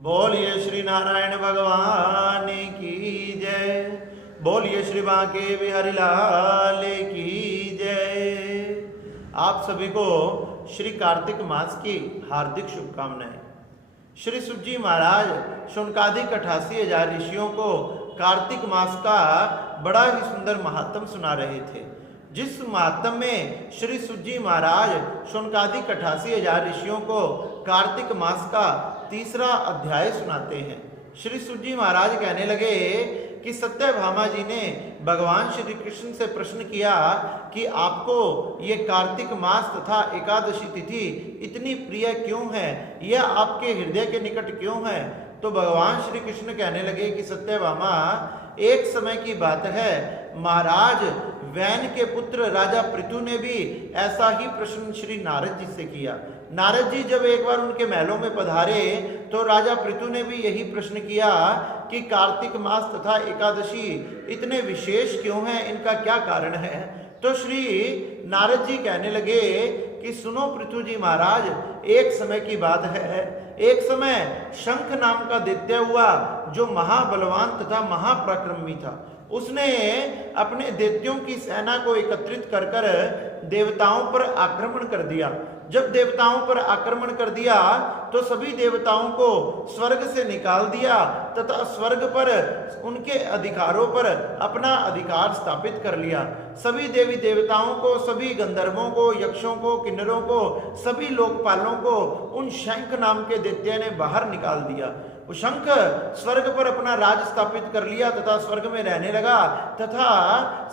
बोलिए श्री नारायण भगवान की जय। बोलिए श्री बांके बिहारी लाल की जय। आप सभी को श्री कार्तिक मास की हार्दिक शुभकामनाएं। श्री सुत जी महाराज शौनकादिक 88,000 ऋषियों को कार्तिक मास का बड़ा ही सुंदर महात्म सुना रहे थे। जिस महात्म में श्री सुत जी महाराज शौनकादिक 88,000 ऋषियों को कार्तिक मास का तीसरा अध्याय सुनाते हैं। श्री सुत जी महाराज कहने लगे कि सत्यभामा जी ने भगवान श्री कृष्ण से प्रश्न किया कि आपको ये कार्तिक मास तथा एकादशी तिथि इतनी प्रिय क्यों है, यह आपके हृदय के निकट क्यों है। तो भगवान श्री कृष्ण कहने लगे कि सत्यभामा, एक समय की बात है, महाराज वैन के पुत्र राजा पृथु ने भी ऐसा ही प्रश्न श्री नारद जी से किया। नारद जी जब एक बार उनके महलों में पधारे तो राजा पृथु ने भी यही प्रश्न किया कि कार्तिक मास तथा एकादशी इतने विशेष क्यों हैं, इनका क्या कारण है। तो श्री नारद जी कहने लगे कि सुनो पृथु जी महाराज, एक समय की बात है, एक समय शंख नाम का दैत्य हुआ जो महाबलवान तथा महापराक्रमी था। उसने अपने दैत्यों की सेना को एकत्रित कर कर देवताओं पर आक्रमण कर दिया। जब देवताओं पर आक्रमण कर दिया तो सभी देवताओं को स्वर्ग से निकाल दिया तथा स्वर्ग पर उनके अधिकारों पर अपना अधिकार स्थापित कर लिया। सभी देवी देवताओं को, सभी गंधर्वों को, यक्षों को, किन्नरों को, सभी लोकपालों को उन शंख नाम के दैत्य ने बाहर निकाल दिया। शंख स्वर्ग पर अपना राज स्थापित कर लिया तथा स्वर्ग में रहने लगा तथा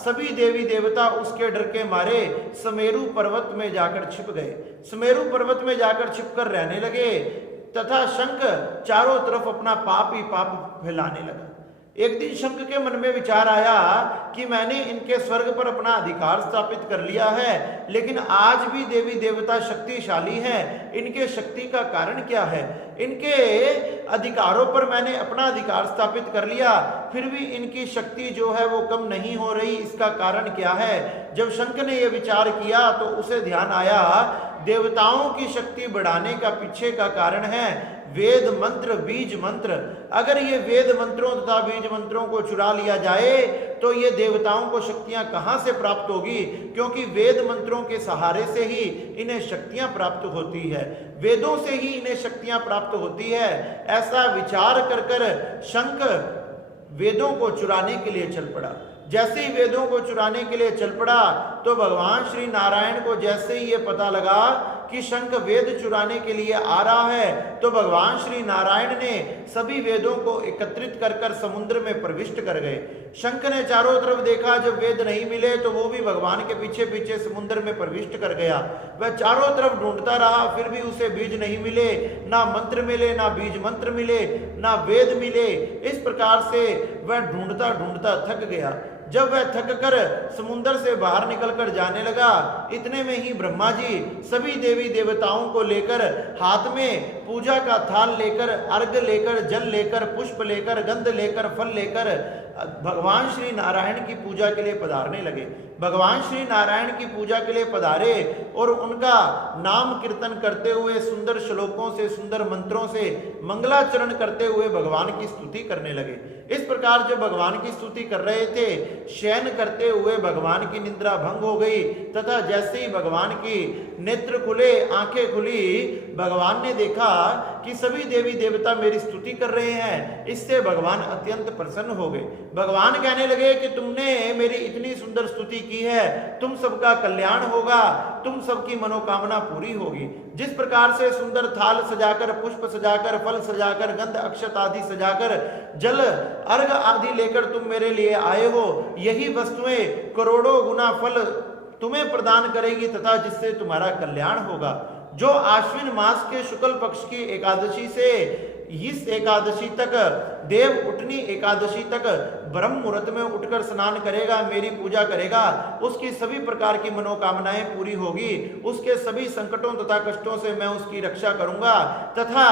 सभी देवी देवता उसके डर के मारे सुमेरु पर्वत में जाकर छिप गए। सुमेरु पर्वत में जाकर छिपकर रहने लगे तथा शंख चारों तरफ अपना पाप ही पाप फैलाने लगा। एक दिन शंख के मन में विचार आया कि मैंने इनके स्वर्ग पर अपना अधिकार स्थापित कर लिया है, लेकिन आज भी देवी देवता शक्तिशाली हैं, इनके शक्ति का कारण क्या है। इनके अधिकारों पर मैंने अपना अधिकार स्थापित कर लिया, फिर भी इनकी शक्ति जो है वो कम नहीं हो रही, इसका कारण क्या है। जब शंख ने यह विचार किया तो उसे ध्यान आया, देवताओं की शक्ति बढ़ाने का पीछे का कारण है वेद मंत्र, बीज मंत्र। अगर ये वेद मंत्रों तथा बीज मंत्रों को चुरा लिया जाए तो ये देवताओं को शक्तियां कहां से प्राप्त होगी, क्योंकि वेद मंत्रों के सहारे से ही इन्हें शक्तियां प्राप्त होती है, वेदों से ही इन्हें शक्तियां प्राप्त होती है। ऐसा विचार कर कर शंख वेदों को चुराने के लिए चल पड़ा। जैसे ही वेदों को चुराने के लिए चल पड़ा तो भगवान श्री नारायण को जैसे ही ये पता लगा कि शंख वेद चुराने के लिए आ रहा है तो भगवान श्री नारायण ने सभी वेदों को एकत्रित कर कर समुद्र में प्रविष्ट कर गए। शंख ने चारों तरफ देखा, जब वेद नहीं मिले तो वो भी भगवान के पीछे पीछे समुद्र में प्रविष्ट कर गया। वह चारों तरफ ढूंढता रहा, फिर भी उसे बीज नहीं मिले, ना मंत्र मिले, ना बीज मंत्र मिले, ना वेद मिले। इस प्रकार से वह ढूंढता ढूंढता थक गया। जब वह थक कर समुद्र से बाहर निकल कर जाने लगा, इतने में ही ब्रह्मा जी सभी देवी देवताओं को लेकर हाथ में पूजा का थाल लेकर, अर्घ लेकर, जल लेकर, पुष्प लेकर, गंध लेकर, फल लेकर भगवान श्री नारायण की पूजा के लिए पधारने लगे। भगवान श्री नारायण की पूजा के लिए पधारे और उनका नाम कीर्तन करते हुए, सुंदर श्लोकों से, सुंदर मंत्रों से मंगलाचरण करते हुए भगवान की स्तुति करने लगे। इस प्रकार जब भगवान की स्तुति कर रहे थे, शयन करते हुए भगवान की निद्रा भंग हो गई तथा जैसे ही भगवान की नेत्र खुले, आंखें खुली, भगवान ने देखा कि सभी देवी देवता मेरी स्तुति कर रहे हैं। इससे भगवान अत्यंत प्रसन्न हो गए। भगवान कहने लगे कि तुमने मेरी इतनी सुंदर स्तुति की है, तुम सबका कल्याण होगा, तुम सबकी मनोकामना पूरी होगी। जिस प्रकार से सुंदर थाल सजाकर, पुष्प सजाकर, फल सजाकर, गंध अक्षत आदि सजाकर, जल अर्घ आदि लेकर तुम मेरे लिए आए हो, यही वस्तुएं करोड़ों गुना फल तुम्हें प्रदान करेगी तथा जिससे तुम्हारा कल्याण होगा। जो आश्विन मास के शुक्ल पक्ष की एकादशी से इस एकादशी तक, देव उठनी एकादशी तक ब्रह्म मुहूर्त में उठकर स्नान करेगा, मेरी पूजा करेगा, उसकी सभी प्रकार की मनोकामनाएं पूरी होगी, उसके सभी संकटों तथा कष्टों से मैं उसकी रक्षा करूंगा तथा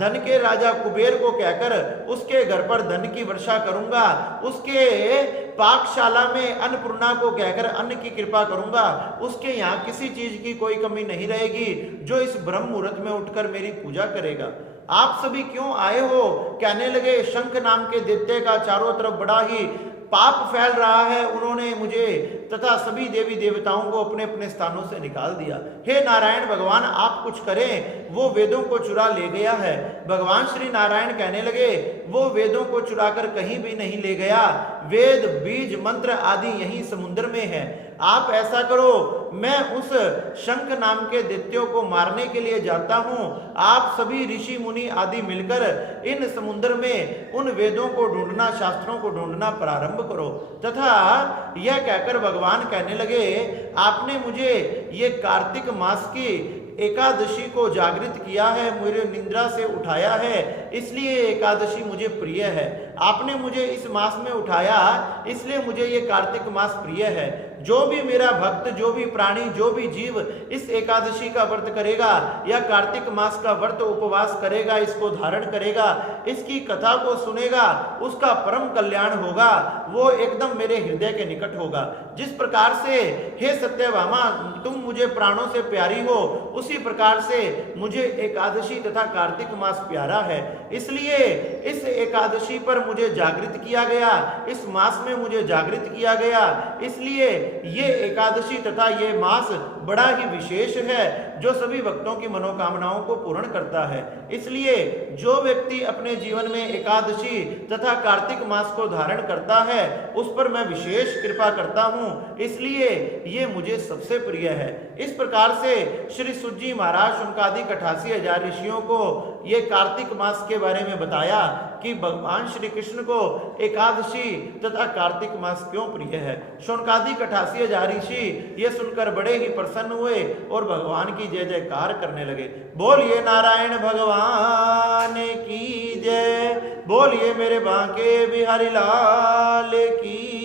धन के राजा कुबेर को कहकर उसके घर पर धन की वर्षा करूंगा, उसके पाकशाला में अन्नपूर्णा को कहकर अन्न की कृपा करूंगा, उसके यहाँ किसी चीज की कोई कमी नहीं रहेगी जो इस ब्रह्म मुहूर्त में उठकर मेरी पूजा करेगा। आप सभी क्यों आए हो? कहने लगे शंख नाम के दैत्य का चारों तरफ बड़ा ही पाप फैल रहा है, उन्होंने मुझे तथा सभी देवी देवताओं को अपने अपने स्थानों से निकाल दिया। हे नारायण भगवान, आप कुछ करें, वो वेदों को चुरा ले गया है। भगवान श्री नारायण कहने लगे वो वेदों को चुराकर कहीं भी नहीं ले गया, वेद बीज मंत्र आदि यहीं समुद्र में है। आप ऐसा करो, मैं उस शंख नाम के दैत्यों को मारने के लिए जाता हूं, आप सभी ऋषि मुनि आदि मिलकर इन समुद्र में उन वेदों को ढूंढना, शास्त्रों को ढूंढना प्रारंभ करो। तथा यह कहकर भगवान कहने लगे आपने मुझे ये कार्तिक मास की एकादशी को जागृत किया है, मेरे निद्रा से उठाया है, इसलिए एकादशी मुझे प्रिय है। आपने मुझे इस मास में उठाया, इसलिए मुझे ये कार्तिक मास प्रिय है। जो भी मेरा भक्त, जो भी प्राणी, जो भी जीव इस एकादशी का व्रत करेगा या कार्तिक मास का व्रत उपवास करेगा, इसको धारण करेगा, इसकी कथा को सुनेगा, उसका परम कल्याण होगा, वो एकदम मेरे हृदय के निकट होगा। जिस प्रकार से हे सत्यभामा तुम मुझे प्राणों से प्यारी हो, उसी प्रकार से मुझे एकादशी तथा कार्तिक मास प्यारा है। इसलिए इस एकादशी पर मुझे जागृत किया गया, इस मास में मुझे जागृत किया गया, इसलिए ये एकादशी तथा ये मास बड़ा ही विशेष है, जो सभी भक्तों की मनोकामनाओं को पूर्ण करता है। इसलिए जो व्यक्ति अपने जीवन में एकादशी तथा कार्तिक मास को धारण करता है, उस पर मैं विशेष कृपा करता हूं, इसलिए ये मुझे सबसे प्रिय है। इस प्रकार से श्री सुजी महाराज शुनकादि 88,000 ऋषियों को ये कार्तिक मास के बारे में बताया कि भगवान श्री कृष्ण को एकादशी तथा कार्तिक मास क्यों प्रिय है। शुनकादि 88,000 ऋषि ये सुनकर बड़े ही प्रसन्न हुए और भगवान की जय जयकार करने लगे। बोलिए नारायण भगवान की जय, बोलिए मेरे बांके बिहारी लाल की